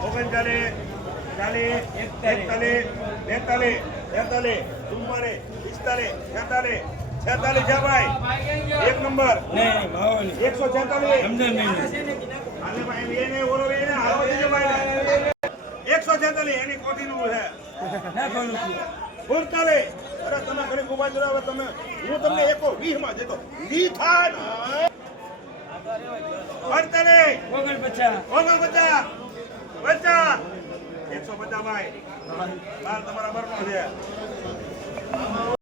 ઓગણચાલીસ ચાલીસ એને સુડતાલીસ અરે તમે ઘણી મોબાઈલ જ તમે હું તમને એકો વીસમાં દેતો વી થાય ને ઓગણપચાસ. પચાસ એકસો પચાસ ભાઈ બાર તમારા બરનો છે.